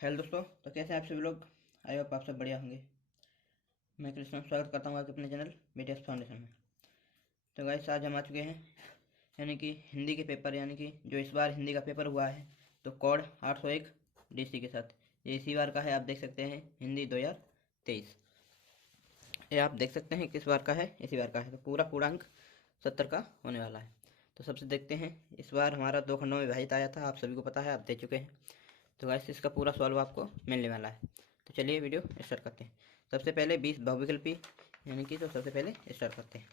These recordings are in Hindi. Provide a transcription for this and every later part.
हेलो दोस्तों, तो कैसे हैं आप सभी लोग। आई होप आप सब बढ़िया होंगे। मैं कृष्ण स्वागत करता हूँ आपके अपने चैनल बीटीएस फाउंडेशन में। तो गाइस आज हम आ चुके हैं यानी कि हिंदी के पेपर, यानी कि जो इस बार हिंदी का पेपर हुआ है तो कोड 801 डीसी के साथ। ये इसी बार का है, आप देख सकते हैं हिंदी 2023। ये आप देख सकते हैं किस बार का है, इसी बार का है। तो पूरा पूर्णांक 70 का होने वाला है। तो सबसे देखते हैं, इस बार हमारा 2 खंडों में विभाजित आया था, आप सभी को पता है, आप दे चुके हैं। तो गाइस इसका पूरा सॉल्व आपको मिलने वाला है। तो चलिए वीडियो स्टार्ट करते हैं। सबसे पहले 20 बहुविकल्पी यानी कि, तो सबसे पहले स्टार्ट करते हैं।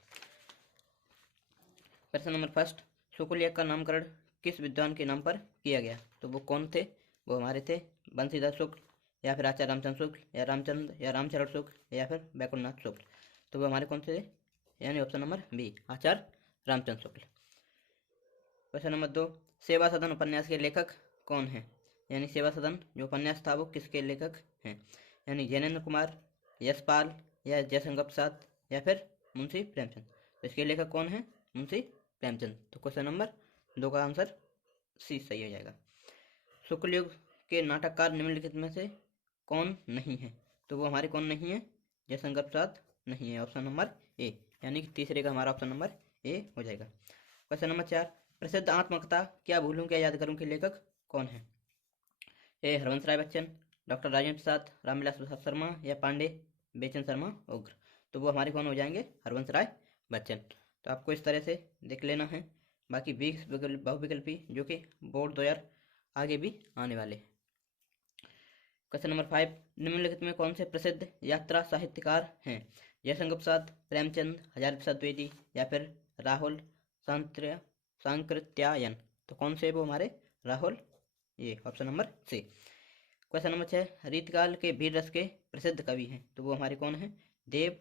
प्रश्न नंबर फर्स्ट, शुक्ल का नामकरण किस विद्वान के नाम पर किया गया? तो वो कौन थे? वो हमारे थे बंसीधर शुक्ल, या फिर आचार्य रामचंद्र शुक्ल, या रामचंद्र या रामचरण शुक्ल, या फिर बैकुंठनाथ शुक्ल। तो वो हमारे कौन से थे? यानी ऑप्शन नंबर बी, आचार्य रामचंद्र शुक्ल। क्वेश्चन नंबर 2, सेवा सदन उपन्यास के लेखक कौन है? यानी सेवा सदन जो उपन्यास था वो किसके लेखक हैं? यानी जैनेन्द्र कुमार, यशपाल, या जयशंकर प्रसाद, या फिर मुंशी प्रेमचंद। तो इसके लेखक कौन है? मुंशी प्रेमचंद। तो क्वेश्चन नंबर 2 का आंसर सी सही हो जाएगा। शुक्ल युग के नाटककार निम्नलिखित में से कौन नहीं है? तो वो हमारे कौन नहीं है? जयशंकर प्रसाद नहीं है, ऑप्शन नंबर ए, यानी कि तीसरे का हमारा ऑप्शन नंबर ए हो जाएगा। क्वेश्चन नंबर 4, प्रसिद्ध आत्मकथा क्या भूलूं क्या याद करूं के लेखक कौन है? ए हरवंश राय बच्चन, डॉक्टर राजेंद्र प्रसाद, रामविलास प्रसाद शर्मा, या पांडे बेचन शर्मा उग्र। तो वो हमारे कौन हो जाएंगे? हरवंश राय बच्चन। तो आपको इस तरह से देख लेना है। बाकी 20 बहुविकल्पी जो कि बोर्ड 2000 आगे भी आने वाले हैं। क्वेश्चन नंबर 5, निम्नलिखित में कौन से प्रसिद्ध यात्रा साहित्यकार हैं? जयशंकर प्रसाद, प्रेमचंद, हजारी प्रसाद द्विवेदी, या फिर राहुल सांकृत्यायन। तो कौन से वो हमारे? राहुल, ये option number C. Question number 6, रीतकाल के वीर रस के प्रसिद्ध कवि हैं? तो वो हमारे कौन हैं? देव,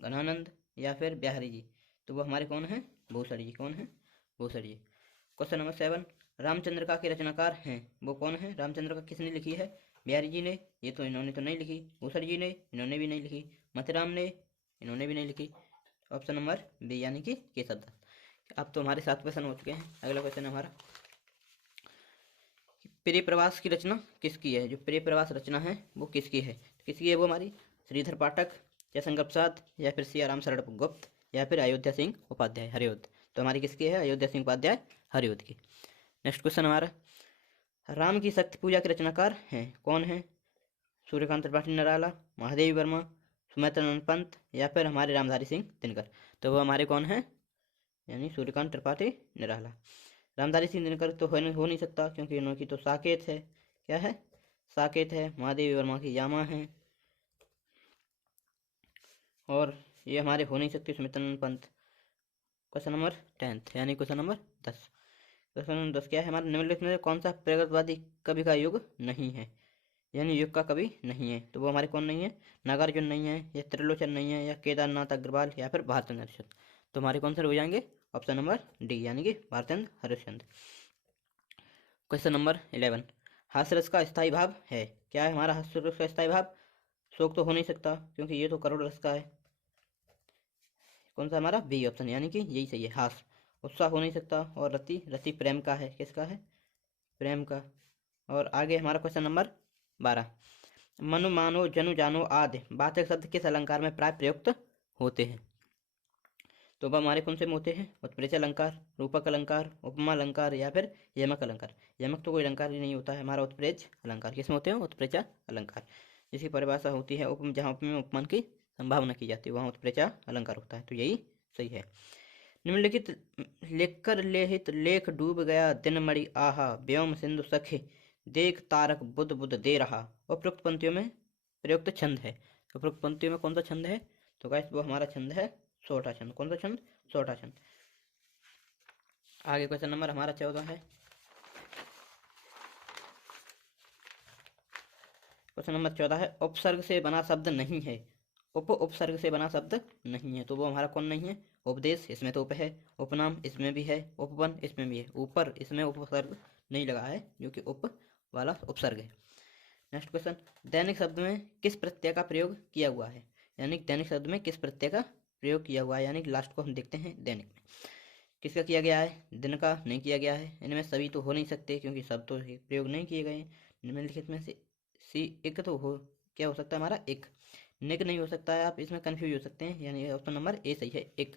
घनानंद, या फिर बिहारी जी। तो वो हमारे कौन हैं? भूसड़ी जी। कौन है? भूसड़ी जी। क्वेश्चन नंबर 7, रामचंद्र का के रचनाकार हैं वो कौन है? रामचंद्र का किसने लिखी है? बिहारी जी ने, ये तो इन्होंने तो नहीं लिखी। भूसड़ी जी ने, इन्होंने भी नहीं लिखी। मतीराम ने, इन्होंने भी नहीं लिखी। ऑप्शन नंबर बी, यानी कि केशव दत्त। अब तो हमारे 7 क्वेश्चन हो चुके हैं। अगला क्वेश्चन है हमारा, प्रिय प्रवास की रचना किसकी है? जो प्रिय प्रवास रचना है वो किसकी है? तो किसकी है वो हमारी? श्रीधर पाठक, जयशंकर प्रसाद, या फिर सियाराम शरण गुप्त, या फिर अयोध्या सिंह उपाध्याय हरिओद। तो हमारी किसकी है? अयोध्या सिंह उपाध्याय हरिओद की। नेक्स्ट क्वेश्चन हमारा, राम की शक्ति पूजा के रचनाकार हैं कौन है? सूर्यकांत त्रिपाठी निराला, महादेवी वर्मा, सुमित्रानंद पंत, या फिर हमारे रामधारी सिंह दिनकर। तो वो हमारे कौन है? यानी सूर्यकांत त्रिपाठी निराला। रामधारी सिंह दिनकर तो हो नहीं सकता, क्योंकि इनकी तो साकेत है। क्या है? साकेत है। महादेवी वर्मा की यामा है। और ये हमारे हो नहीं सकते सुमित्रानंद पंत। क्वेश्चन नंबर 10, यानी क्वेश्चन नंबर 10। क्वेश्चन नंबर 10 क्या है हमारे? निम्नलिखित में कौन सा प्रगतिवादी कवि का युग नहीं है? यानी युग का कवि नहीं है। तो वो हमारे कौन नहीं है? नागार्जुन नहीं है, या त्रिलोचन नहीं है, या केदारनाथ अग्रवाल, या फिर भारतेंद्र हरिश्चंद्र। तो हमारे कौन से हो जाएंगे? ऑप्शन नंबर डी, यानी कि भारतेंद्र हरिश्चंद्र। क्वेश्चन नंबर 11, हास्यरस का स्थायी भाव है? क्या है हमारा हास्यरस का स्थायी भाव? शोक तो हो नहीं सकता, क्योंकि ये तो करोड़ रस का है। कौन सा हमारा? बी ऑप्शन, यानी कि यही सही है, हास। उत्साह हो नहीं सकता। और रति, रति प्रेम का है। किसका है? प्रेम का। और आगे हमारा क्वेश्चन नंबर 12, मनु मानो जनु जानो आदि वाचक शब्द किस अलंकार में प्राय प्रयुक्त होते हैं? तो वह हमारे कौन से में होते हैं? उत्प्रेक्षा अलंकार, रूपक अलंकार, उपमा अलंकार, या फिर यमक अलंकार। यमक तो कोई अलंकार ही नहीं होता है हमारा। उत्प्रेज अलंकार किसमें होते हैं? उत्प्रेक्षा अलंकार, जिसकी परिभाषा होती है जहाँ उपमेय उपमान की संभावना की जाती है वहाँ उत्प्रेक्षा अलंकार होता है। तो यही सही है। निम्नलिखित लेकर लेहित लेख डूब गया दिन मणि आहा, व्योम सिंधु सखे देख तारक बुध बुध दे रहा। उपरोक्त पंक्तियों में प्रयुक्त छंद है। उपरोक्त पंक्तियों में कौन सा छंद है? तो गाइस वो हमारा छंद है सोठा छंद। कौन सा छंद? सोठा छंद। आगे क्वेश्चन नंबर हमारा 14 है। क्वेश्चन नंबर 14 है, उपसर्ग से बना शब्द नहीं है। उपसर्ग से बना शब्द नहीं है। तो वो हमारा कौन नहीं है? उपदेश, इसमें तो उप है। उपनाम, इसमें भी है। उपवन, इसमें भी है। ऊपर इसमें उपसर्ग नहीं लगा है, जो कि उप वाला उपसर्ग है। नेक्स्ट क्वेश्चन, दैनिक शब्द में किस प्रत्यय का प्रयोग किया हुआ है? यानी दैनिक शब्द में किस प्रत्यय का प्रयोग किया हुआ है? यानी कि लास्ट को हम देखते हैं दैनिक में किसका किया गया है? दिन का नहीं किया गया है। इनमें सभी तो हो नहीं सकते, क्योंकि सब तो प्रयोग नहीं किए गए हैं। निम्नलिखित में से सी इक तो हो, क्या हो सकता है हमारा इक, निक नहीं हो सकता है, आप इसमें कन्फ्यूज हो सकते हैं, यानी ऑप्शन नंबर ए सही है, इक।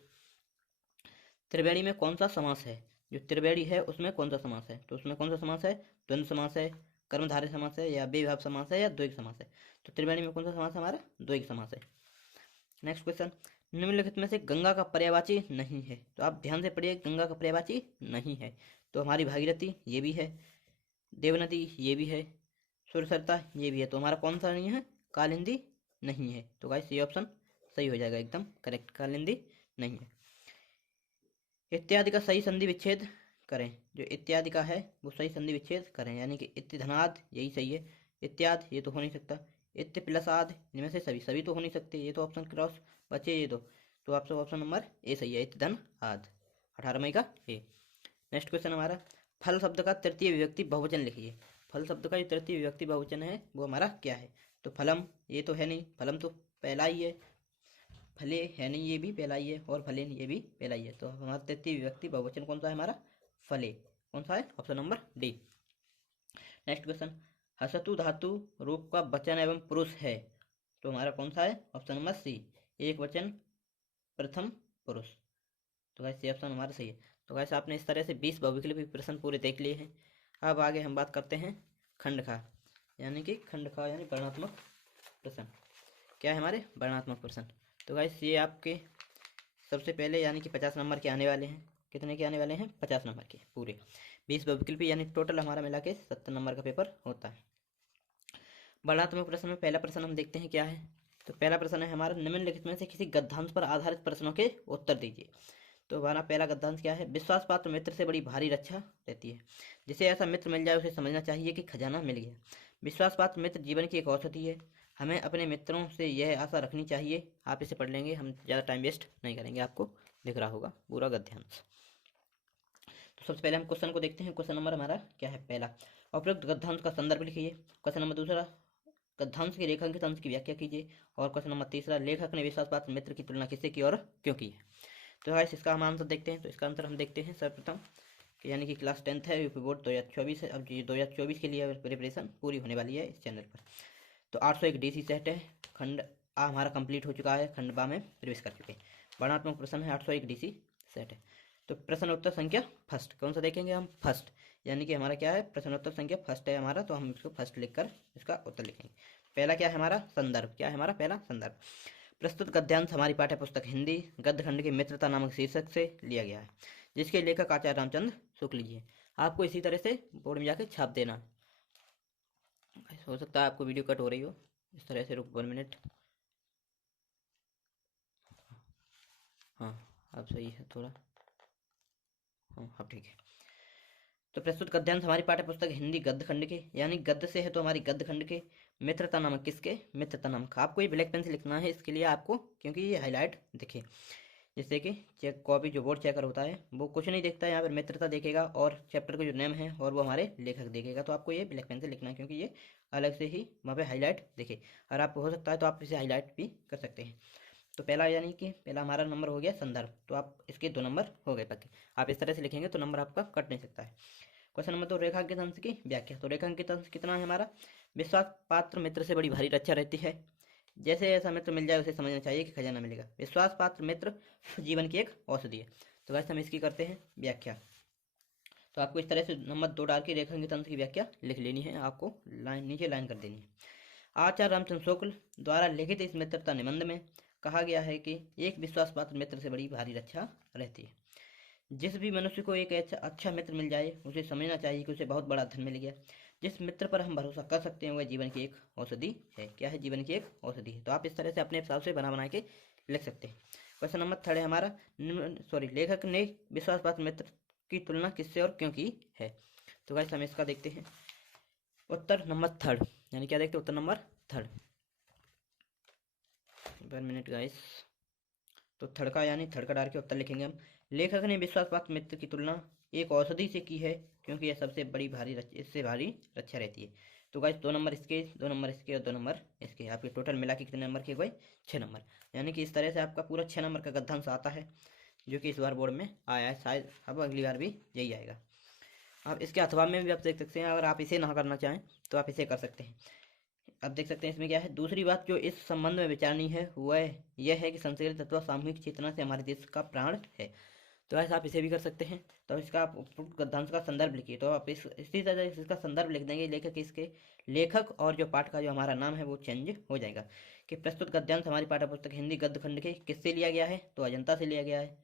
त्रिवेणी में कौन सा समास है, जो त्रिवेणी है उसमें कौन सा समास है, तो उसमें कौन सा समास है, द्वंद्व समास है, कर्मधारय समास है, या बेविभाव समास है, या द्वैध समास है। तो त्रिवेणी में कौन सा समास है हमारा, द्वैध समास है। नेक्स्ट क्वेश्चन, निम्नलिखित में से गंगा का पर्यायवाची नहीं है, तो आप ध्यान से पढ़िए, गंगा का पर्यायवाची नहीं है, तो हमारी भागीरथी ये भी है, देवनदी ये भी है, सुरसरता ये भी है, तो हमारा कौन सा नहीं है, कालिंदी नहीं है। तो गाइस ये ऑप्शन सही हो जाएगा, एकदम करेक्ट, कालिंदी नहीं है। इत्यादि का सही संधि विच्छेद करें, जो इत्यादि का है वो सही संधि विच्छेद करें, यानी कि इत्य धनाद यही सही है, इत्याद ये तो हो नहीं सकता, इत्य प्लस आद इनमें से सभी सभी तो हो नहीं सकते, ये तो ऑप्शन क्रॉस बचे ये दो, तो आपसे ऑप्शन नंबर ए सही है, इत्य धन आद, 18 मई का ए। नेक्स्ट क्वेश्चन हमारा, फल शब्द का तृतीय विभक्ति बहुवचन लिखिए। फल शब्द का जो तृतीय विभक्ति बहुवचन है वो हमारा क्या है, तो फलम ये तो है नहीं, फलम तो पहला ही है, फले है नहीं ये भी पहला ही है, और फलेन ये भी पहला ही है, तो हमारा तृतीय विभक्ति बहुवचन कौन सा है हमारा, फले, कौन सा है, option number D. Next question, हसतु धातु रूप का वचन एवं पुरुष है, तो हमारा कौन सा है, ऑप्शन नंबर सी, एक वचन प्रथम पुरुष, तो वैसे ऑप्शन हमारा सही है। तो वैसे आपने इस तरह से 20 बहुविकल्पी प्रश्न पूरे देख लिए हैं। अब आगे हम बात करते हैं खंडखा, यानी कि खंडखा यानी वर्णात्मक प्रश्न, क्या है हमारे वर्णात्मक प्रश्न। तो गाइस ये आपके सबसे पहले यानी कि 50 नंबर के आने वाले हैं, कितने के आने वाले हैं, 50 नंबर के पूरे, 20 बहुविकल्पी यानी टोटल हमारा मिला के 70 नंबर का पेपर होता है। वर्णात्मक प्रश्न में पहला प्रश्न हम देखते हैं क्या है, तो पहला प्रश्न है हमारा, निम्नलिखित में से किसी गद्यांश पर आधारित प्रश्नों के उत्तर दीजिए। तो हमारा पहला गद्यांश क्या है, विश्वास पात्र मित्र से बड़ी भारी रक्षा रहती है, जिसे ऐसा मित्र मिल जाए उसे समझना चाहिए कि खजाना मिल गया। विश्वास पात्र मित्र जीवन की एक औषधि है, हमें अपने मित्रों से यह आशा रखनी चाहिए। आप इसे पढ़ लेंगे, हम ज़्यादा टाइम वेस्ट नहीं करेंगे, आपको दिख रहा होगा पूरा गद्यांश। तो सबसे पहले हम क्वेश्चन को देखते हैं, क्वेश्चन नंबर हमारा क्या है, पहला, उपरोक्त गद्यांश का संदर्भ लिखिए। क्वेश्चन नंबर दूसरा, गद्यांश के रेखांकित अंश की व्याख्या कीजिए। और क्वेश्चन नंबर तीसरा, लेखक ने विश्वास पात्र मित्र की तुलना किससे की और क्यों की है। तो गाइस इसका हम आंसर देखते हैं, तो इसका आंसर हम देखते हैं सर्वप्रथम कि यानी कि क्लास 10th है, यूपी बोर्ड 2024 है, अब ये 2024 के लिए प्रिपरेशन पूरी होने वाली है इस चैनल पर। तो 801 डीसी सेट है, खंड आ हमारा कंप्लीट हो चुका है, खंड बा में प्रवेश कर चुके हैं। वर्णात्मक प्रश्न है, 801 डीसी सेट है। तो प्रश्न उत्तर संख्या फर्स्ट, कौन सा देखेंगे हम, फर्स्ट, यानी कि हमारा क्या है, प्रश्न उत्तर संख्या फर्स्ट है हमारा, तो हम इसको फर्स्ट लिखकर इसका उत्तर लिखेंगे। पहला क्या है हमारा, संदर्भ, क्या है हमारा पहला संदर्भ, प्रस्तुत गद्यांश हमारी पाठ्य पुस्तक हिंदी गद्य खंड के मित्रता नामक शीर्षक से लिया गया है, जिसके लेखक आचार्य रामचंद्र शुक्ल जी हैं। आपको इसी तरह से बोर्ड में जाके छाप देना। हो सकता है आपको वीडियो कट हो रही हो, इस तरह से, रुक 1 मिनट, हाँ अब सही है थोड़ा, हाँ अब ठीक है। तो प्रस्तुत गद्यांश हमारी पाठ्य पुस्तक हिंदी गद्य खंड के, यानी गद्य से है तो हमारी गद्य खंड के, मित्रता नामक किसके, मित्रता नामक, आपको ये ब्लैक पेन से लिखना है इसके लिए आपको, क्योंकि ये हाईलाइट दिखे, जिससे कि चेक कॉपी जो बोर्ड चेकर होता है वो कुछ नहीं देखता है, यहाँ पर मित्रता देखेगा और चैप्टर का जो नेम है और वो हमारे लेखक देखेगा, तो आपको ये ब्लैक पेन से लिखना है, क्योंकि ये अलग से ही वहाँ पे हाईलाइट दिखे। और आपको हो सकता है तो आप इसे हाईलाइट भी कर सकते हैं। तो पहला यानी कि पहला हमारा नंबर हो गया संदर्भ, तो आप इसके 2 नंबर हो गए पक्के, आप इस तरह से लिखेंगे तो नंबर आपका कट नहीं सकता है। क्वेश्चन नंबर 2, रेखांकित अंश की व्याख्या। तो रेखांकित अंश कितना है हमारा, विश्वास पात्र मित्र से बड़ी भारी रक्षा रहती है, जैसे ऐसा मित्र मिल जाए उसे समझना चाहिए कि खजाना मिलेगा। विश्वास पात्र मित्र जीवन की एक औषधि है। तो वैसे हम इसकी करते हैं व्याख्या, तो आपको इस तरह से नंबर 2 डाल के रेखांकित अंश की व्याख्या लिख लेनी है, आपको लाइन नीचे लाइन कर देनी है। आचार्य रामचंद्र शुक्ल द्वारा लिखित इस मित्रता निबंध में कहा गया है कि एक विश्वास पात्र मित्र से बड़ी भारी रक्षा रहती है। जिस भी मनुष्य को एक अच्छा मित्र मिल जाए उसे समझना चाहिए कि उसे बहुत बड़ा धन मिल गया। जिस मित्र पर हम भरोसा कर सकते हैं वह जीवन की एक औषधि है। क्या है, जीवन की एक औषधि है। तो आप इस तरह से अपने हिसाब से बना के लिख सकते हैं। क्वेश्चन नंबर 3 है हमारा, लेखक ने विश्वासपात्र मित्र की तुलना किससे और क्यों की है। तो गाइस हम इसका देखते हैं उत्तर नंबर 3, यानी क्या देखते हैं, उत्तर नंबर 3, 1 मिनट गाइस। तो थर्ड का यानी थर्ड का डाल के उत्तर लिखेंगे हम। लेखक ने विश्वासपात्र मित्र की तुलना एक औषधि से की है क्योंकि यह सबसे बड़ी इससे भारी रक्षा रहती है। तो गाइस 2 नंबर इसके, 2 नंबर इसके और 2 नंबर इसके, आपके टोटल मिला के कितने नंबर के भाई, 6 नंबर। यानी कि इस तरह से आपका पूरा 6 नंबर का गद्यांश आता है, जो कि इस बार बोर्ड में आया है, शायद अब अगली बार भी यही आएगा। आप इसके अथवा में भी आप देख सकते हैं, अगर आप इसे ना करना चाहें तो आप इसे कर सकते हैं। अब देख सकते हैं इसमें क्या है। दूसरी बात जो इस संबंध में विचारनी है वह यह है कि संस्कृत अथवा सामूहिक चेतना से हमारे देश का प्राण है। तो ऐसा आप इसे भी कर सकते हैं। तो इसका आप उपयुक्त गद्यांश का संदर्भ लिखिए। तो आप इसी तरह से इसका संदर्भ लिख देंगे, लेखक इसके लेखक और जो पाठ का जो हमारा नाम है वो चेंज हो जाएगा। कि प्रस्तुत गद्यांश हमारी पाठ्य पुस्तक हिंदी गद्य खंड के किससे लिया गया है, तो अजंता से लिया गया है।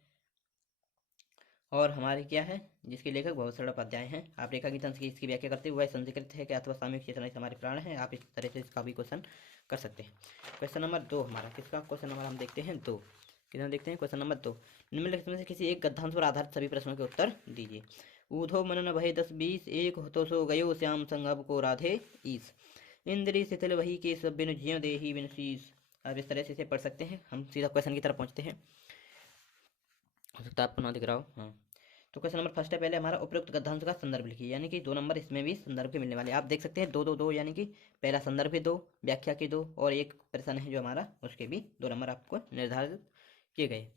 और हमारे क्या है, जिसके लेखक भवभूषण उपाध्याय हैं। आप रेखा की तंत्र की इसकी व्याख्या करते हुए संस्कृत है कि अथवा सामूहिक चेतना से हमारे प्राण है। आप इस तरह से इसका भी क्वेश्चन कर सकते हैं। क्वेश्चन नंबर 2 हमारा किसका, क्वेश्चन नंबर हम देखते हैं 2। कितना देखते हैं, क्वेश्चन नंबर 2। निम्नलिखित में से किसी एक गद्यांश पर आधारित सभी प्रश्नों के उत्तर दीजिए। ऊधो मनन भय 10-20 एक होतो सो गयो श्याम संग अब को राधे ईस इंद्री शिथिल वही के सब बिनु जियो देही बिनु शीस। अब इस तरह से इसे पढ़ सकते हैं। हम सीधा क्वेश्चन की तरफ पहुंचते हैं। हो सकता है आपको ना दिख रहा हो। हाँ, तो क्वेश्चन नंबर फर्स्ट है, पहले हमारा उपयुक्त गद्यांश का संदर्भ लिखिए। यानी कि 2 नंबर इसमें भी संदर्भ के मिलने वाले। आप देख सकते हैं 2 2 2, यानी कि पहला संदर्भ के 2, व्याख्या के 2 और एक प्रश्न है जो हमारा, उसके भी 2 नंबर आपको निर्धारित किए गए।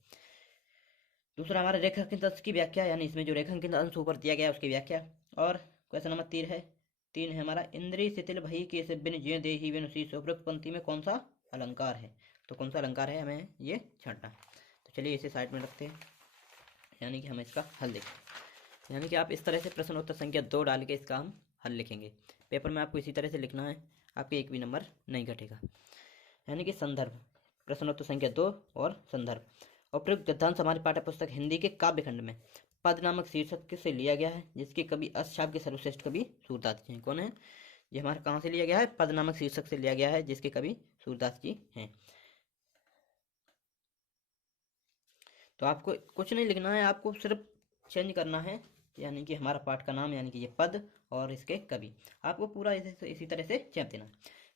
दूसरा हमारा रेखांकित अंश की व्याख्या, यानी इसमें जो रेखांकित अंश ऊपर दिया गया है उसकी व्याख्या। और क्वेश्चन नंबर 3 है हमारा, इंद्रिय शिथिल भई के से बिन ज्यों देहि बिनु शीस। उपरोक्त पंक्ति में कौन सा अलंकार है, तो कौन सा अलंकार है हमें ये छांटना। तो चलिए इसे साइड में रखते हैं, यानी कि हम इसका हल देखें। यानी कि आप इस तरह से प्रश्न उत्तर संख्या 2 डाल के इसका हम हल लिखेंगे। पेपर में आपको इसी तरह से लिखना है, आपके एक भी नंबर नहीं घटेगा। यानी कि संदर्भ, प्रश्न उत्तर संख्या 2 और संदर्भ। उपयुक्त गद्यांश हमारी पाठ्य पुस्तक हिंदी के काव्यखंड में पद नामक शीर्षक से लिया गया है, जिसके कवि अष्टशाप के सर्वश्रेष्ठ कवि सूरदास जी हैं। कौन है ये, हमारा कहाँ से लिया गया है, पद नामक शीर्षक से लिया गया है, जिसके कवि सूरदास जी हैं। तो आपको कुछ नहीं लिखना है, आपको सिर्फ चेंज करना है, यानी कि हमारा पाठ का नाम, यानी कि ये पद और इसके कवि, आपको पूरा इसी तरह से चेप देना।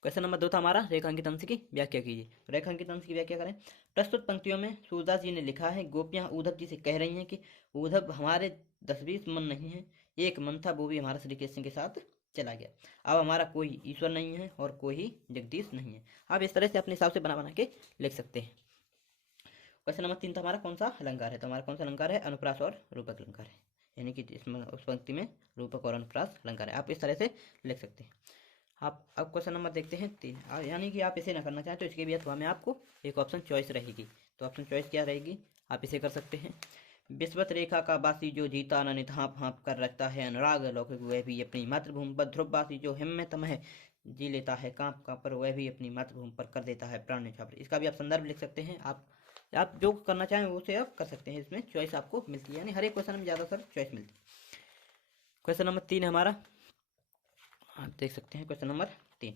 क्वेश्चन नंबर 2 था हमारा, रेखांकित अंश की व्याख्या कीजिए। रेखांकित अंश की व्याख्या करें। प्रस्तुत पंक्तियों में सूरदास जी ने लिखा है, गोपियां उद्धव जी से कह रही हैं कि उद्धव हमारे 10-20 मन नहीं है, एक मन था वो भी हमारा श्री कृष्ण के साथ चला गया। अब हमारा कोई ईश्वर नहीं है और कोई ही जगदीश नहीं है। आप इस तरह से अपने हिसाब से बना बना के लिख सकते हैं। क्वेश्चन नंबर 3 था हमारा, कौन सा अलंकार है, तो हमारा कौन सा अलंकार है, अनुप्रास और रूपक अलंकार है। यानी कि इसमें उस पंक्ति में रूपक और अनुप्रास अलंकार है। आप इस तरह से लिख सकते हैं। आप अब क्वेश्चन नंबर देखते हैं 3। यानी कि आप इसे ना करना चाहें तो इसके भी अथवा में आपको एक ऑप्शन चॉइस रहेगी। तो ऑप्शन चॉइस क्या रहेगी, आप इसे कर सकते हैं। विश्वत रेखा का बासी जो जीता अनित हाँप हाँप कर रखता है अनुराग लौकिक, वह भी अपनी मातृभूमि पर ध्रुववासी जो हिम्मत है जी लेता है कांप कांप पर, वह भी अपनी मातृभूमि पर कर देता है प्राण न्यौछावर। इसका भी आप संदर्भ लिख सकते हैं। आप जो करना चाहें वो से आप कर सकते हैं। इसमें चॉइस आपको मिलती है, यानी हर एक क्वेश्चन में ज़्यादातर चॉइस मिलती है। क्वेश्चन नंबर 3 है हमारा, आप देख सकते हैं क्वेश्चन नंबर 3।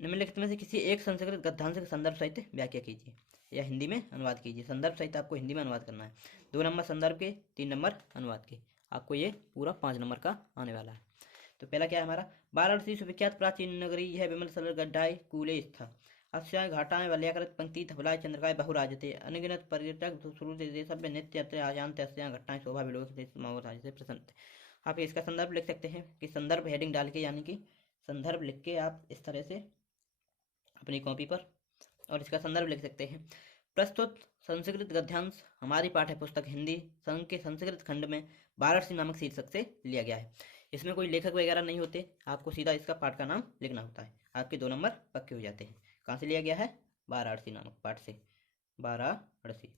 निम्नलिखित में से किसी एक संस्कृत गद्यांश के संदर्भ सहित व्याख्या कीजिए या हिंदी में अनुवाद कीजिए। संदर्भ सहित आपको हिंदी में अनुवाद करना है। 2 नंबर संदर्भ के, 3 नंबर अनुवाद के। आपको ये पूरा 5 नंबर का आने वाला है। तो पहला क्या है हमारा, वाराणसी सुविख्यात प्राचीन नगरी यह विमल सरल गड्ढाई कूले स्था अस्याय घाटाएं वलयाकृत पंक्ति धवलाय चंद्रकाय बहुराजते अनगिनत पर्यटक शुरू से सभ्य नित्य अत्र आजानते अस्याय घटनाएं शोभा विलोक से प्रसन्न। आप इसका संदर्भ लिख सकते हैं कि संदर्भ हेडिंग डाल के, यानी कि संदर्भ लिख के आप इस तरह से अपनी कॉपी पर, और इसका संदर्भ लिख सकते हैं। प्रस्तुत संस्कृत गद्यांश हमारी पाठ्य पुस्तक हिंदी संघ के संस्कृत खंड में वाराणसी नामक शीर्षक से लिया गया है। इसमें कोई लेखक वगैरह नहीं होते, आपको सीधा इसका पाठ का नाम लिखना होता है। आपके 2 नंबर पक्के हो जाते हैं। कहाँ से लिया गया है, वाराणसी नामक पाठ से, वाराणसी।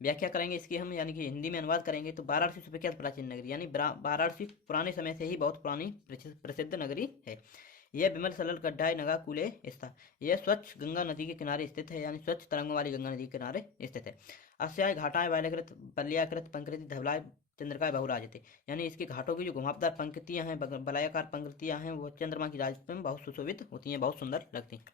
व्याख्या करेंगे इसकी हम, यानी कि हिंदी में अनुवाद करेंगे। तो वाराणसी सुविख्यात प्राचीन नगरी, यानी वाराणसी पुराने समय से ही बहुत पुरानी प्रसिद्ध नगरी है। यह विमल सरल गड्ढाई नगा कूले स्था, यह स्वच्छ गंगा नदी के किनारे स्थित है, यानी स्वच्छ तरंगों वाली गंगा नदी के किनारे स्थित है। अस्याय घाटाएं वलयाकृत बलयाकृत पंक्ति धवलाय चंद्रकाय बहुराजते, यानी इसके घाटों की जो घुमावदार पंक्तियां हैं, बलयाकार पंक्तियां हैं, वो चंद्रमा की राज में बहुत सुशोभित होती हैं, बहुत सुंदर लगती हैं।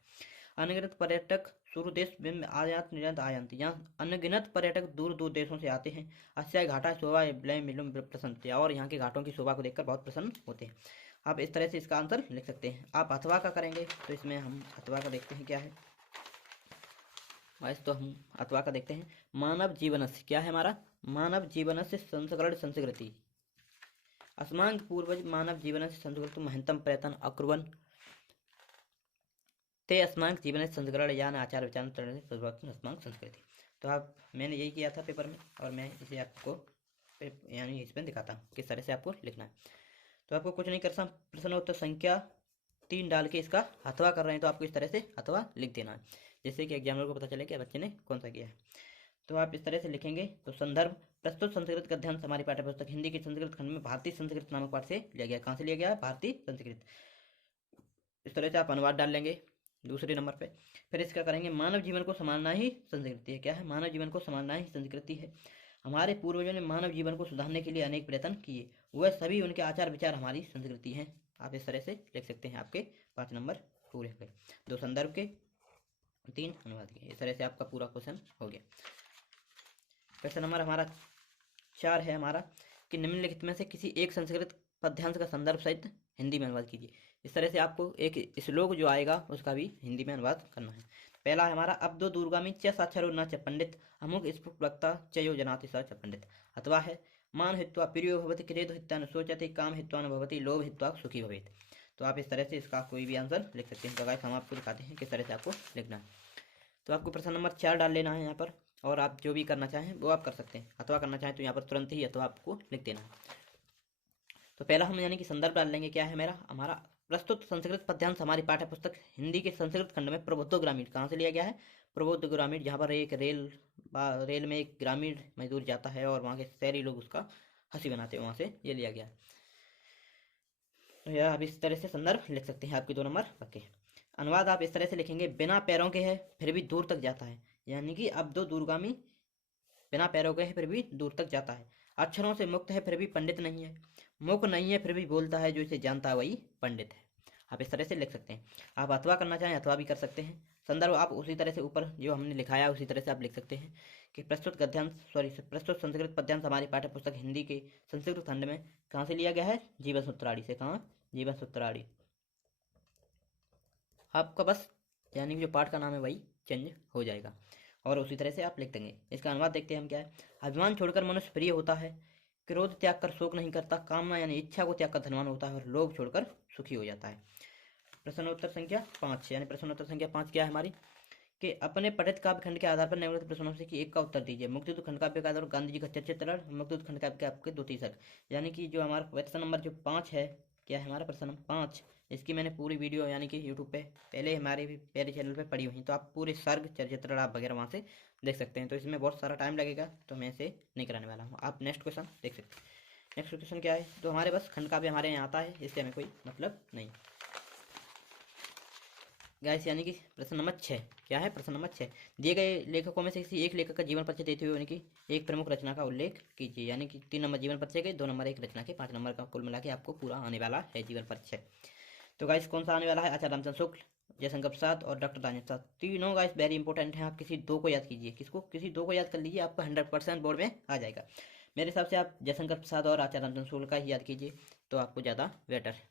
अनगिनत पर्यटक सूर्यदेश बिंब आयात निरंत आयंत, यहाँ अनगिनत पर्यटक दूर दूर देशों से आते हैं। अस्याय घाटा शोभा लय मिलुम प्रसन्न, और यहाँ के घाटों की शोभा को देखकर बहुत प्रसन्न होते हैं। आप इस तरह से इसका आंसर लिख सकते हैं। आप अथवा का करेंगे तो इसमें हम अथवा का देखते हैं क्या है। वैसे तो हम अथवा का देखते हैं। मानव जीवनस्य क्या है हमारा, मानव जीवनस्य संस्करण संस्कृति अस्मांग पूर्वज मानव जीवनस्य संस्कृति महंतम प्रयत्न अकुर्वन् ते अस्मांग जीवन संस्करण यान आचार विचार परिवर्तन अस्मांग संस्कृति। तो आप, मैंने यही किया था पेपर में, और मैं इसे आपको इसमें दिखाता हूँ किस तरह से आपको लिखना है। तो आपको कुछ नहीं करना, प्रश्नोत्तर संख्या 3 डाल के इसका अथवा कर रहे हैं तो आपको इस तरह से अथवा लिख देना है, जिससे कि एग्जामिनर को पता चले कि बच्चे ने कौन सा किया है। तो आप इस तरह से लिखेंगे। तो संदर्भ प्रस्तुत संस्कृत गद्यांश हमारी पाठ्यपुस्तक हिंदी के संस्कृत खंड में भारतीय संस्कृत नामक पाठ से लिया गया। कहाँ से लिया गया है? भारतीय संस्कृत। इस तरह से आप अनुवाद डाल लेंगे दूसरे नंबर पे। फिर इसका करेंगे मानव जीवन को संभालना ही संस्कृति है। क्या है? मानव जीवन को संभालना ही संस्कृति है। हमारे पूर्वजों ने मानव जीवन को सुधारने के लिए अनेक प्रयत्न किए, वह सभी उनके आचार विचार हमारी संस्कृति हैं। आप इस तरह से लिख सकते हैं। आपके 5 नंबर पूरे हो गए, 2 संदर्भ के, 3 अनुवाद के। इस तरह से आपका पूरा क्वेश्चन हो गया। क्वेश्चन नंबर हमारा 4 है हमारा कि निम्नलिखित में से किसी एक संस्कृत पद्यांश का संदर्भ सहित हिंदी में अनुवाद कीजिए। इस तरह से आपको एक श्लोक जो आएगा उसका भी हिंदी में अनुवाद करना है। पहला है हमारा अब्दो दूरगामी च साक्षरो न च पंडित अमुक स्फुट वक्ता च यो जनाति स च पंडित। अथवा है मान हित्वा प्रियो भवति क्रेद हित्वा न सोचति काम हित्वा न भवति लोभ हित्वा सुखी भवेत। तो आप इस तरह से इसका कोई भी आंसर लिख सकते हैं। तो गाइस हम आपको दिखाते हैं किस तरह से आपको लिखना है। तो आपको प्रश्न नंबर 4 डाल लेना है यहाँ पर, और आप जो भी करना चाहें वो आप कर सकते हैं। अथवा करना चाहें तो यहाँ पर तुरंत ही अथवा आपको लिख देना है। तो पहला हम यानी कि संदर्भ डाल लेंगे। क्या है मेरा? हमारा प्रस्तुत संस्कृत पद्यांश हमारी पाठ्यपुस्तक हिंदी के संस्कृत खंड में प्रबुद्ध ग्रामीण। कहाँ से लिया गया है? प्रबुद्ध ग्रामीण, जहाँ पर एक रेल में एक ग्रामीण मजदूर जाता है और वहाँ के शहरी लोग उसका हंसी बनाते हैं, वहाँ से ये लिया गया है। तो यह आप इस तरह से संदर्भ लिख सकते हैं। आपके 2 नंबर पक्के। अनुवाद आप इस तरह से लिखेंगे, बिना पैरों के है फिर भी दूर तक जाता है। यानी कि अब 2 दूरगामी बिना पैरों के है फिर भी दूर तक जाता है। अक्षरों से मुक्त है फिर भी पंडित नहीं है। मुख नहीं है फिर भी बोलता है, जो इसे जानता है वही पंडित है। आप इस तरह से लिख सकते हैं। आप अथवा करना चाहें अथवा भी कर सकते हैं। संदर्भ आप उसी तरह से ऊपर जो हमने लिखाया उसी तरह से आप लिख सकते हैं कि प्रस्तुत संस्कृत पद्यांश हमारी पाठ्यपुस्तक हिंदी के संस्कृत खंड में कहाँ से लिया गया है? जीवन सूत्रावली से। कहाँ? जीवन सूत्रावली। आपका बस यानी कि जो पाठ का नाम है वही चेंज हो जाएगा, और उसी तरह से आप लिख देंगे। इसका अनुवाद देखते हैं हम क्या है। अभिमान छोड़कर मनुष्य प्रिय होता है, क्रोध त्याग कर शोक नहीं करता, कामना यानी इच्छा को त्याग कर धनवान होता है, और लोभ छोड़कर सुखी हो जाता है। प्रश्नोत्तर संख्या 5 यानी प्रश्नोत्तर संख्या 5 क्या है हमारी कि अपने पठित काव्य खंड के आधार पर निम्नलिखित प्रश्नों से कि एक का उत्तर दीजिए। मुक्तियुद्ध खंड काव्य का आधार गांधी जी का चर्चित लड़, मुक्तियुद्ध खंड काव्य के आपके 2 तीसर। यानी कि जो हमारा प्रश्न नंबर जो 5 है, क्या है हमारा प्रश्न नंबर 5, इसकी मैंने पूरी वीडियो यानी कि यूट्यूब पे पहले हमारे भी पहले चैनल पे पड़ी हुई, तो आप पूरे सर्ग चरित्र आप वगैरह वहाँ से देख सकते हैं। तो इसमें बहुत सारा टाइम लगेगा, तो मैं इसे नहीं कराने वाला हूँ। आप नेक्स्ट क्वेश्चन देख सकते हैं। नेक्स्ट क्वेश्चन क्या है? तो हमारे बस खंड काव्य हमारे यहाँ आता है, इससे हमें कोई मतलब नहीं। गाइस यानी कि प्रश्न नंबर 6 क्या है? प्रश्न नंबर 6, दिए गए लेखकों में से किसी एक लेखक का जीवन परिचय देते हुए उनकी एक प्रमुख रचना का उल्लेख कीजिए। यानी कि 3 नंबर जीवन परिचय के, 2 नंबर एक रचना के, 5 नंबर का कुल मिला के आपको पूरा आने वाला है जीवन परिचय। तो गाइस कौन सा आने वाला है? आचार्य रामचंद्र शुक्ल, जयशंकर प्रसाद और डॉक्टर राजेंद्र प्रसाद। तीनों गाइस वेरी इंपॉर्टेंट है। आप किसी 2 को याद कीजिए। किसको? किसी 2 को याद कर लीजिए, आपका 100% बोर्ड में आ जाएगा। मेरे हिसाब से आप जयशंकर प्रसाद और आचार्य रामचंद्र शुक्ल का ही याद कीजिए, तो आपको ज़्यादा बेटर है।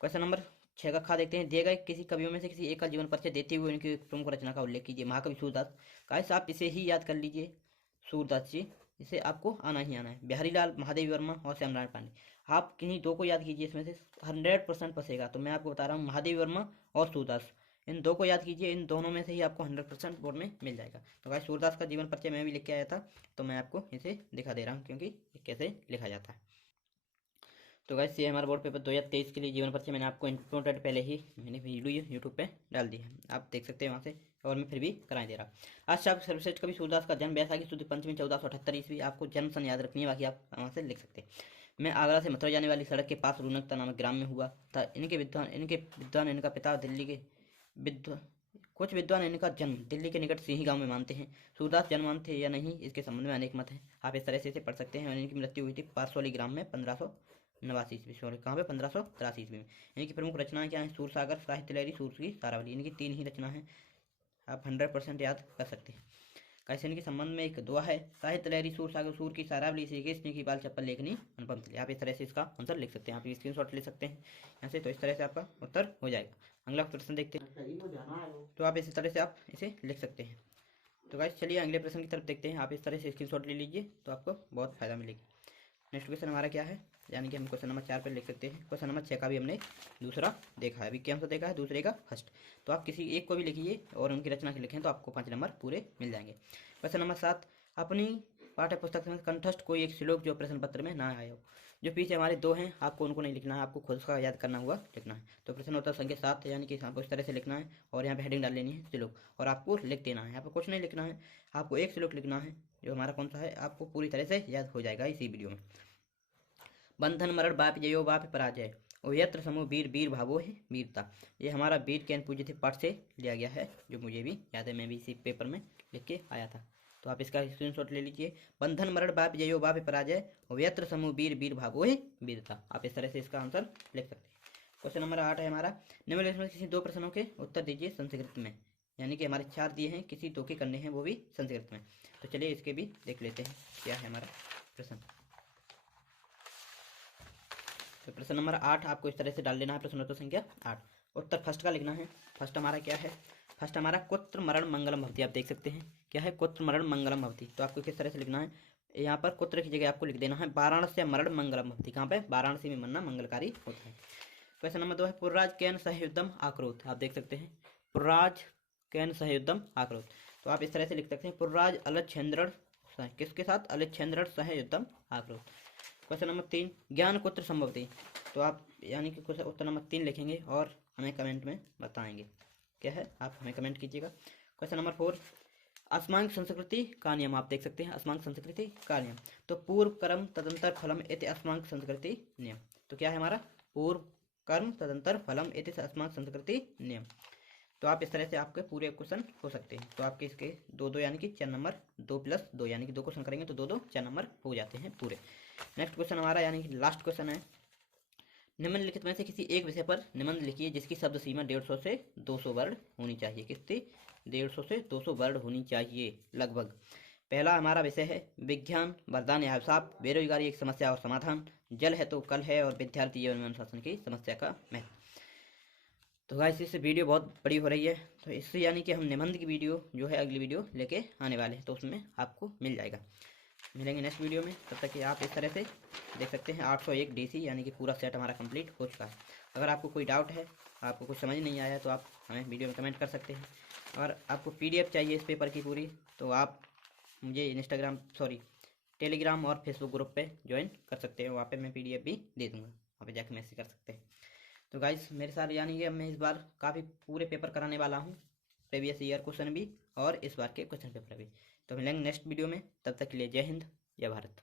क्वेश्चन नंबर 6 का खा देखते हैं। दिए गए किसी कवियों में से किसी एक का जीवन परिचय देते हुए उनकी एक प्रमुख रचना का उल्लेख कीजिए। महाकवि सूरदास। गाइस आप इसे ही याद कर लीजिए, सूरदास जी, इसे आपको आना ही आना है। बिहारी लाल, महादेवी वर्मा और श्यामनारायण पांडे। आप किन्हीं 2 को याद कीजिए, इसमें से 100% फंसेगा। तो मैं आपको बता रहा हूँ, महादेवी वर्मा और सूरदास, इन 2 को याद कीजिए। इन दोनों में से ही आपको 100% बोर्ड में मिल जाएगा। तो गाइस सूरदास का जीवन परिचय मैं भी लिख के आया था, तो मैं आपको इसे दिखा दे रहा हूँ क्योंकि कैसे लिखा जाता है। तो गाइस ये हमारा बोर्ड पेपर 2023 के लिए जीवन परिचय मैंने आपको इंपोर्टेंट पहले ही मैंने वीडियो यूट्यूब पे डाल दी है, आप देख सकते हैं वहाँ से, और मैं फिर भी कराई दे रहा। आज से आप सर्वश्रेष्ठ कवि सूरदास का जन्म बैसाखी शुद्ध पंचमी 1478 ईस्वी। आपको जन्म सन याद रखनी है, बाकी आप वहाँ से लिख सकते हैं। मैं आगरा से मथुरा जाने वाली सड़क के पास रूनकता नामक ग्राम में हुआ था। इनके विद्वान इनका पिता दिल्ली के कुछ विद्वान इनका जन्म दिल्ली के निकट सिंही गांव में मानते हैं। सूरदास जन्मान थे या नहीं, इसके संबंध में अनेक मत हैं। आप इस तरह से इसे पढ़ सकते हैं। और इनकी मृत्यु हुई थी पारसौली ग्राम में 1589 ईस्वी। सॉरी, कहाँ पे? 1583 ईस्वी में। इनकी प्रमुख रचनाएं क्या हैं? सूरसागर, साहित्य लहरी, सूर की सारावली। इनकी 3 ही रचना है, आप 100% याद कर सकते हैं। कैसे? इनके संबंध में एक दुआ है, साहित्य लहरी, सूरसागर, सूर की सारावली, श्री कृष्ण की बाल चप्पल लेखनी अनुपम तिलक। आप इस तरह से इसका आंसर लिख सकते हैं। आप स्क्रीनशॉट ले सकते हैं यहाँ से, तो इस तरह से आपका उत्तर हो जाएगा। अगला प्रश्न देखते हैं। तो आप इसी तरह से आप इसे लिख सकते हैं। तो गाइस चलिए अगले प्रश्न की तरफ देखते हैं। आप इस तरह से स्क्रीनशॉट ले लीजिए, तो आपको बहुत फायदा मिलेगी। नेक्स्ट क्वेश्चन हमारा क्या है? यानी कि हम क्वेश्चन नंबर 4 पर लिख सकते हैं। क्वेश्चन नंबर 6 का भी हमने दूसरा देखा है, अभी क्या सा देखा है? दूसरे का फर्स्ट। तो आप किसी एक को भी लिखिए और उनकी रचना के लिखें, तो आपको 5 नंबर पूरे मिल जाएंगे। क्वेश्चन नंबर 7, अपनी पाठ्य पुस्तक में कंठस्थ कोई एक श्लोक जो प्रश्न पत्र में ना आया हो। जो पीछे हमारे 2 हैं आपको उनको नहीं लिखना है, आपको खुद का याद करना हुआ लिखना है। तो प्रश्न उत्तर संख्या 7 यानी कि आपको इस तरह से लिखना है और यहाँ पे हेडिंग डाल लेनी है श्लोक और आपको लिख देना है। यहाँ पर कुछ नहीं लिखना है, आपको एक श्लोक लिखना है जो हमारा कौन सा है, आपको पूरी तरह से याद हो जाएगा इसी वीडियो में। बंधन मरण बाप जयो बाप पराजय उभयत्र समूह वीर वीर भावो है वीरता। ये हमारा वीर कैन पूज्य थे पाठ से लिया गया है, जो मुझे भी याद है, मैं भी इसी पेपर में लिख के आया था। तो आप इसका स्क्रीनशॉट ले लीजिए। बंधन मरण बाप जयो बाप पराजय उभयत्र समूह वीर वीर भावो है वीरता। आप इस तरह से इसका आंसर लिख सकते हैं। क्वेश्चन नंबर 8 है हमारा, निम्नलिखित में किसी 2 प्रश्नों के उत्तर दीजिए संस्कृत में। यानी कि हमारे 4 दिए हैं, किसी 2 के करने हैं, वो भी संस्कृत में। तो चलिए इसके भी देख लेते हैं क्या है हमारा प्रश्न। तो प्रश्न नंबर 8 आपको इस तरह से डाल लेना है, प्रश्न उत्तर संख्या 8। उत्तर फर्स्ट का लिखना है। फर्स्ट हमारा क्या है, फर्स्ट हमारा कुत्र मरण मंगलम भवति। आप देख सकते हैं क्या है, कुत्र मरण मंगलम भवति। तो आपको किस तरह से लिखना है, यहाँ पर कुत्र की जगह आपको लिख देना है वाराणसी मरण मंगलम भवति। कहाँ पे, वाराणसी में मरना मंगलकारी होता है। क्वेश्चन नंबर 2 है, पुरराज कैन सहयुद्धम आक्रोध। आप देख सकते हैं पुरराज कैन सहयुद्धम आक्रोध। तो आप इस तरह से लिख सकते हैं पुरराज अलच्छेन्द्रण, किसके साथ, अलच्छेन्द्रण सहयुद्धम आक्रोध। क्वेश्चन नंबर 3, ज्ञान कुत्र संभवती। तो आप यानी कि क्वेश्चन उत्तर नंबर 3 लिखेंगे और हमें कमेंट में बताएंगे क्या है, आप हमें कमेंट कीजिएगा। क्वेश्चन नंबर 4, अस्मांग संस्कृति का नियम। आप देख सकते हैं अस्मांग संस्कृति का नियम। तो पूर्व कर्म तदंतर फलम इति अस्मांग संस्कृति नियम। तो क्या है हमारा, पूर्व कर्म तदंतर फलम इति अस्मांग संस्कृति नियम। तो आप इस तरह से आपके पूरे क्वेश्चन हो सकते हैं। तो आपके इसके 2-2 यानी कि 4 नंबर, 2+2 यानी कि 2 क्वेश्चन करेंगे तो 2-2 4 नंबर हो जाते हैं पूरे। नेक्स्ट क्वेश्चन हमारा यानी कि लास्ट क्वेश्चन है, निम्नलिखित में से किसी एक विषय पर निबंध लिखिए जिसकी शब्द सीमा 150 से 200 वर्ड होनी चाहिए। कितनी, 150 से 200 वर्ड होनी चाहिए लगभग। पहला हमारा विषय है विज्ञान वरदान या अभिशाप, बेरोजगारी एक समस्या और समाधान, जल है तो कल है, और विद्यार्थी जीवन में अनुशासन की समस्या का महत्व। तो गाइस इससे वीडियो बहुत बड़ी हो रही है, तो इससे यानी कि हम निबंध की वीडियो जो है अगली वीडियो लेके आने वाले हैं, तो उसमें आपको मिल जाएगा। मिलेंगे नेक्स्ट वीडियो में, तब तक कि आप इस तरह से देख सकते हैं 801 डीसी यानी कि पूरा सेट हमारा कंप्लीट हो चुका है। अगर आपको कोई डाउट है, आपको कुछ समझ नहीं आया, तो आप हमें वीडियो में कमेंट कर सकते हैं। और आपको पीडीएफ चाहिए इस पेपर की पूरी, तो आप मुझे टेलीग्राम और फेसबुक ग्रुप पे ज्वाइन कर सकते हैं, वहाँ पे मैं पीडीएफ भी दे दूँगा, वहाँ पे जाकर मैसेज कर सकते हैं। तो गाइस मेरे साथ यानी कि मैं इस बार काफ़ी पूरे पेपर कराने वाला हूँ, प्रीवियस ईयर क्वेश्चन भी और इस बार के क्वेश्चन पेपर भी। तो मिलेंगे नेक्स्ट वीडियो में, तब तक के लिए जय हिंद जय भारत।